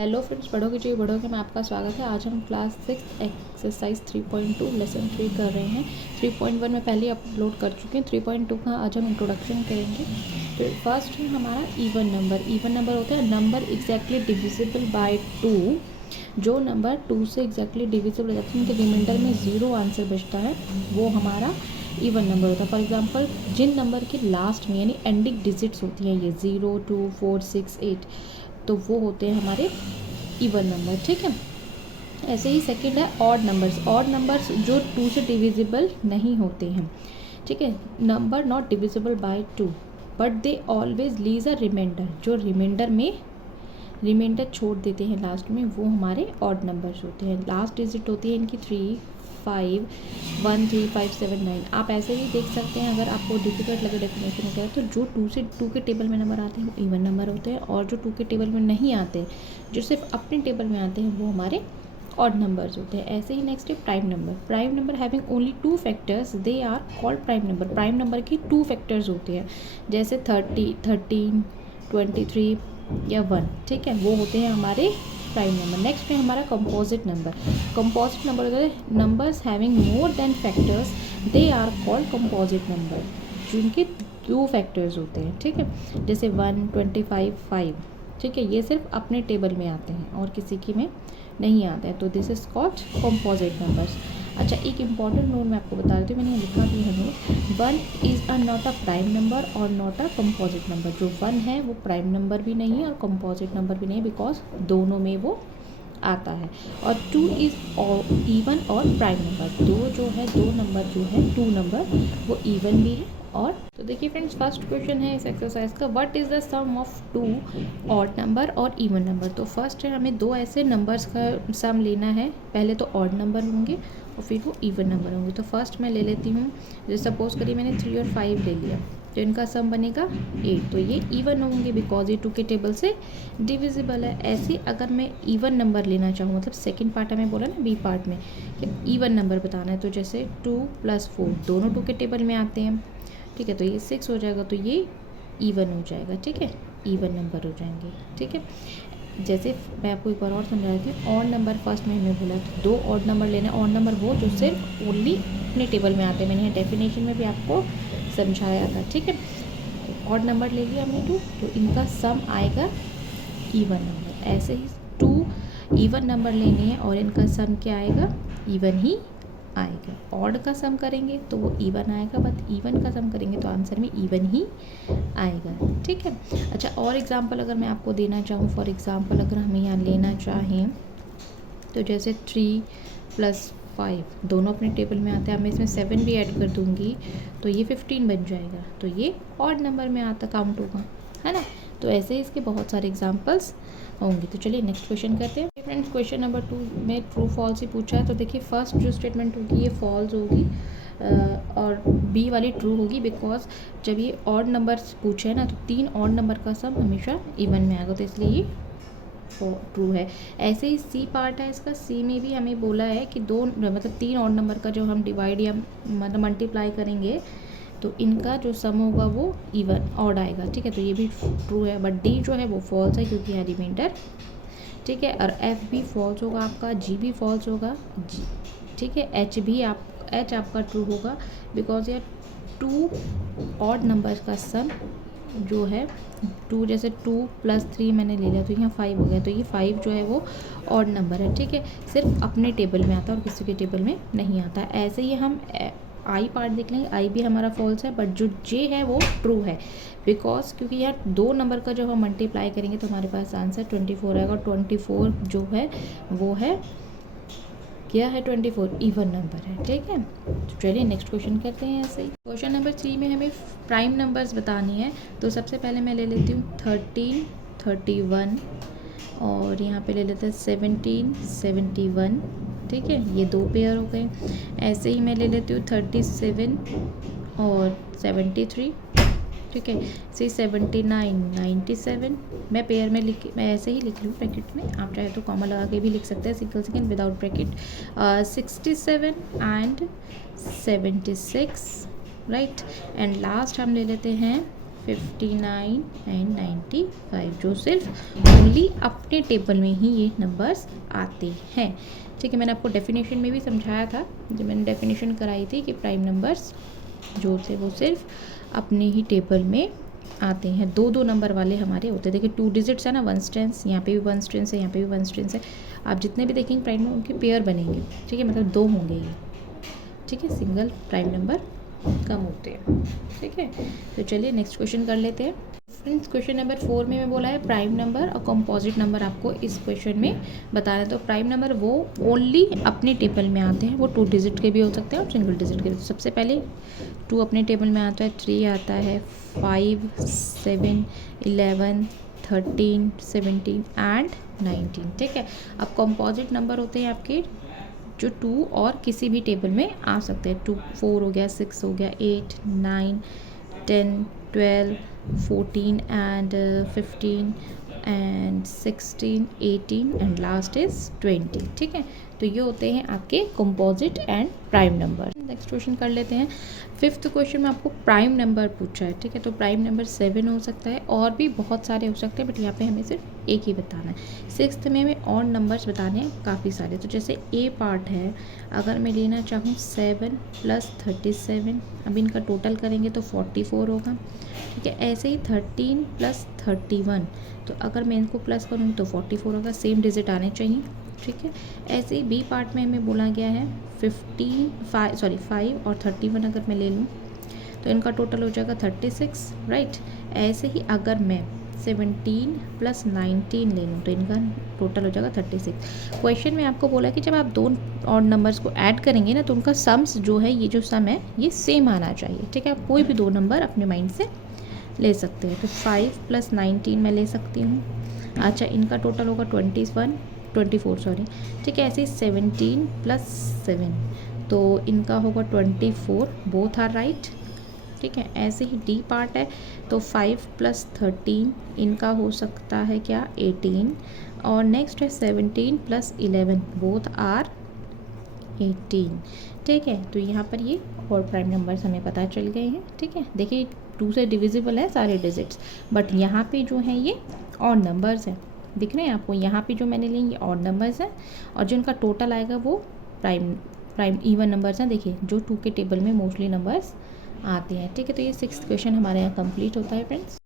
Hello friends, पढ़ोगे जी बढ़ोगे में आपका स्वागत है। आज हम क्लास 6 एक्सरसाइज 3.2 लेसन 3 कर रहे हैं। 3.1 में पहले अपलोड कर चुके हैं। 3.2 का आज हम इंट्रोडक्शन करेंगे। तो फर्स्ट है हमारा इवन नंबर। इवन नंबर होता है नंबर एग्जैक्टली डिविजिबल बाय 2। जो नंबर 2 से एग्जैक्टली डिविजिबल हो जाता है, उनके रिमाइंडर में 0 आंसर बचता है, वो हमारा इवन नंबर होता है। फॉर एग्जांपल जिन नंबर के लास्ट में यानी एंडिंग डिजिट्स होती हैं ये 0, 2, 4, 6, 8, तो वो होते हैं हमारे इवन नंबर। ठीक है। ऐसे ही सेकंड है ऑड नंबर्स। ऑड नंबर्स जो 2 से डिविजिबल नहीं होते हैं। ठीक है। Number not divisible by 2 but they always leave a remainder. जो रिमाइंडर में रिमाइंडर छोड़ देते हैं लास्ट में, वो हमारे ऑड नंबर्स होते हैं। लास्ट डिजिट होती है इनकी 3, 5, 1, 3, 5, 7, 9। आप ऐसे ही देख सकते हैं। अगर आपको डिफिकल्ट लगे डेफिनेशन वगैरह, तो जो 2 से 2 के टेबल में नंबर आते हैं वो इवन नंबर होते हैं, और जो 2 के टेबल में नहीं आते, जो सिर्फ अपने टेबल में आते हैं, वो हमारे ऑड नंबर्स होते हैं। ऐसे ही नेक्स्ट है prime number. Prime number having only 2 factors they are called prime number. Prime number की 2 फैक्टर्स होते हैं, जैसे 30, 13, 23 या 1। ठीक है, वो होते हैं हमारे प्राइम नंबर। नेक्स्ट है हमारा कंपोजिट नंबर। कंपोजिट नंबर होता है numbers having more than factors they are called composite number. जिनके 2 फैक्टर्स होते हैं। ठीक है, जैसे 1, 25, 5। ठीक है, ये सिर्फ अपने टेबल में आते हैं और किसी की में नहीं आते हैं, तो this is called composite numbers. अच्छा, एक इंपॉर्टेंट नोट मैं आपको बता देती हूँ, मैंने लिखा भी है note. 1 is not a prime number और नॉट अ कंपोजिट नंबर। जो 1 है वो प्राइम नंबर भी नहीं है और कंपोजिट नंबर भी नहीं, बिकॉज दोनों में वो आता है। और 2 इज़ इवन और प्राइम नंबर। जो है 2 नंबर जो है 2 नंबर, वो इवन भी है। और तो देखिए फ्रेंड्स, फर्स्ट क्वेश्चन है इस एक्सरसाइज का, what is the sum of 2 odd number और इवन नंबर। तो फर्स्ट है हमें 2 ऐसे नंबर्स का सम लेना है। पहले तो ऑड नंबर होंगे और फिर वो इवन नंबर होंगे। तो फर्स्ट मैं ले लेती हूँ, जैसे सपोज करिए मैंने 3 और 5 ले लिया, तो इनका सम बनेगा 8। तो ये इवन होंगे बिकॉज ये 2 के टेबल से डिविजिबल है। ऐसे अगर मैं इवन नंबर लेना चाहूँ, मतलब सेकंड पार्ट हमें बोला ना बी पार्ट में कि इवन नंबर बताना है, तो जैसे 2 + 4 दोनों 2 के टेबल में आते हैं। ठीक है, तो ये 6 हो जाएगा, तो ये इवन हो जाएगा। ठीक है, इवन नंबर हो जाएंगे। ठीक है, जैसे मैं आपको एक बार और समझा रही थी। ऑड नंबर फर्स्ट में हमें बोला तो 2 ऑड नंबर लेना है। ऑड नंबर वो जो सिर्फ ओनली अपने टेबल में आते हैं। मैंने डेफिनेशन में भी आपको समझाया था। ठीक है, ऑड नंबर ले लिया हमने 2, तो इनका सम आएगा इवन नंबर। ऐसे ही 2 इवन नंबर लेने हैं और इनका सम क्या आएगा, इवन ही आएगा। ऑड का सम करेंगे तो वो इवन आएगा, बट इवन का सम करेंगे तो आंसर में इवन ही आएगा। ठीक है। अच्छा, और एग्जांपल अगर मैं आपको देना चाहूँ, फॉर एग्जांपल अगर हमें यहाँ लेना चाहें, तो जैसे 3 + 5 दोनों अपने टेबल में आते हैं। अब मैं इसमें 7 भी ऐड कर दूँगी तो ये 15 बन जाएगा, तो ये ऑड नंबर में आता काउंट होगा, है ना। तो ऐसे ही इसके बहुत सारे एग्जांपल्स होंगे। तो चलिए नेक्स्ट क्वेश्चन करते हैं फ्रेंड्स। क्वेश्चन नंबर 2 में ट्रू फॉल्स ही पूछा है। तो देखिए फर्स्ट जो स्टेटमेंट होगी ये फॉल्स होगी और बी वाली ट्रू होगी, बिकॉज जब ये ऑड नंबर्स पूछे हैं ना, तो 3 ऑड नंबर का सम हमेशा इवन में आएगा, तो इसलिए ये ट्रू है। ऐसे ही सी पार्ट है इसका। सी में भी हमें बोला है कि 2 मतलब 3 ऑड नंबर का जो हम डिवाइड या मतलब मल्टीप्लाई करेंगे, तो इनका जो सम होगा वो इवन ऑड आएगा। ठीक है, तो ये भी ट्रू है। बट डी जो है वो फॉल्स है, क्योंकि है रिमाइंडर। ठीक है, और एफ भी फॉल्स होगा आपका, जी भी फॉल्स होगा, जी। ठीक है, एच आपका ट्रू होगा, बिकॉज ये 2 ऑड नंबर का सम जो है 2, जैसे 2 + 3 मैंने ले लिया तो यहाँ 5 हो गया, तो ये 5 जो है वो ऑड नंबर है। ठीक है, सिर्फ अपने टेबल में आता है और किसी के टेबल में नहीं आता। ऐसे ही हम आई पार्ट देख लेंगे। आई भी हमारा फॉल्स है, बट जो जे है वो ट्रू है, बिकॉज क्योंकि यार 2 नंबर का जब हम मल्टीप्लाई करेंगे तो हमारे पास आंसर 24 आएगा। 24 जो है वो है क्या है, 24 इवन नंबर है। ठीक है, तो चलिए नेक्स्ट क्वेश्चन करते हैं। ऐसे ही क्वेश्चन नंबर 3 में हमें प्राइम नंबर्स बतानी है। तो सबसे पहले मैं ले लेती हूँ 13, 31 और यहाँ पे ले लेते हैं 17, 71। ठीक है, ये 2 पेयर हो गए। ऐसे ही मैं ले लेती हूँ 37 और 73। ठीक है, से 79, 97 मैं पेयर में मैं ऐसे ही लिख लूँ ब्रैकेट में। आप चाहे तो कॉमा लगा के भी लिख सकते हैं, single second without bracket. 67 and 76, right. And last हम ले लेते हैं 59 एंड 95, जो सिर्फ ओनली अपने टेबल में ही ये नंबर्स आते हैं। ठीक है, मैंने आपको डेफिनेशन में भी समझाया था, जब मैंने डेफिनेशन कराई थी कि प्राइम नंबर्स जो थे वो सिर्फ अपने ही टेबल में आते हैं। 2 नंबर वाले हमारे होते हैं। देखिए 2 डिजिट्स है ना, 1 स्ट्रेंस, यहाँ पे भी 1 स्ट्रेंस है, यहाँ पे भी 1 स्ट्रेंस है। आप जितने भी देखेंगे प्राइम नंबर उनके पेयर बनेंगे। ठीक है, मतलब 2 होंगे ये। ठीक है, सिंगल प्राइम नंबर कम होते हैं। ठीक है, तो चलिए नेक्स्ट क्वेश्चन कर लेते हैं। फ्रेंड्स, क्वेश्चन नंबर 4 में मैं बोला है प्राइम नंबर और कंपोजिट नंबर आपको इस क्वेश्चन में बताना है। तो प्राइम नंबर वो ओनली अपने टेबल में आते हैं, वो 2 डिजिट के भी हो सकते हैं और सिंगल डिजिट के भी। सबसे पहले 2 अपने टेबल में आता है, 3 आता है, 5, 7, 11, 13, 17 एंड 19। ठीक है, अब कंपोजिट नंबर होते हैं आपके जो 2 और किसी भी टेबल में आ सकते हैं। 2, 4 हो गया, 6 हो गया, 8, 9, 10, 12, 14 and 15 and 16, 18 and last is 20। ठीक है, तो ये होते हैं आपके composite and prime number. Next question कर लेते हैं। 5th क्वेश्चन में आपको प्राइम नंबर पूछा है। ठीक है, तो प्राइम नंबर 7 हो सकता है, और भी बहुत सारे हो सकते हैं, बट यहाँ पे हमें सिर्फ एक ही बताना है। 6th में हमें और नंबर्स बताने हैं काफ़ी सारे। तो जैसे ए पार्ट है, अगर मैं लेना चाहूँ 7 + 37, अब इनका टोटल करेंगे तो 44 होगा। ठीक है, ऐसे ही 13 + 31, तो अगर मैं इनको प्लस करूँगी तो 44 होगा, सेम डिजिट आने चाहिए। ठीक है, ऐसे ही बी पार्ट में हमें बोला गया है 5 और 31 अगर मैं ले लूँ तो इनका टोटल हो जाएगा 36, राइट। ऐसे ही अगर मैं 17 + 19 ले लूँ तो इनका टोटल हो जाएगा 36। क्वेश्चन में आपको बोला कि जब आप 2 और नंबर्स को ऐड करेंगे ना तो उनका सम्स जो है, ये जो सम है ये सेम आना चाहिए। ठीक है, आप कोई भी 2 नंबर अपने माइंड से ले सकते हैं। तो 5 + 19 मैं ले सकती हूँ। अच्छा, इनका टोटल होगा 24 सॉरी। ठीक है, ऐसे ही 17 + 7, तो इनका होगा 24, बोथ आर राइट। ठीक है, ऐसे ही डी पार्ट है, तो 5 + 13, इनका हो सकता है क्या 18, और नेक्स्ट है 17 + 11, बोथ आर 18। ठीक है, तो यहाँ पर ये और प्राइम नंबर्स हमें पता चल गए हैं। ठीक है, देखिए 2 से डिविजिबल है सारे डिजिट्स, बट यहाँ पे जो है ये और नंबर्स हैं, दिख रहे हैं आपको। यहाँ पे जो मैंने लिए ये और नंबर्स हैं, और जो इनका टोटल आएगा वो प्राइम इवन नंबर्स हैं। देखिए जो 2 के टेबल में मोस्टली नंबर्स आते हैं। ठीक है, तो ये 6th क्वेश्चन हमारे यहाँ कंप्लीट होता है फ्रेंड्स।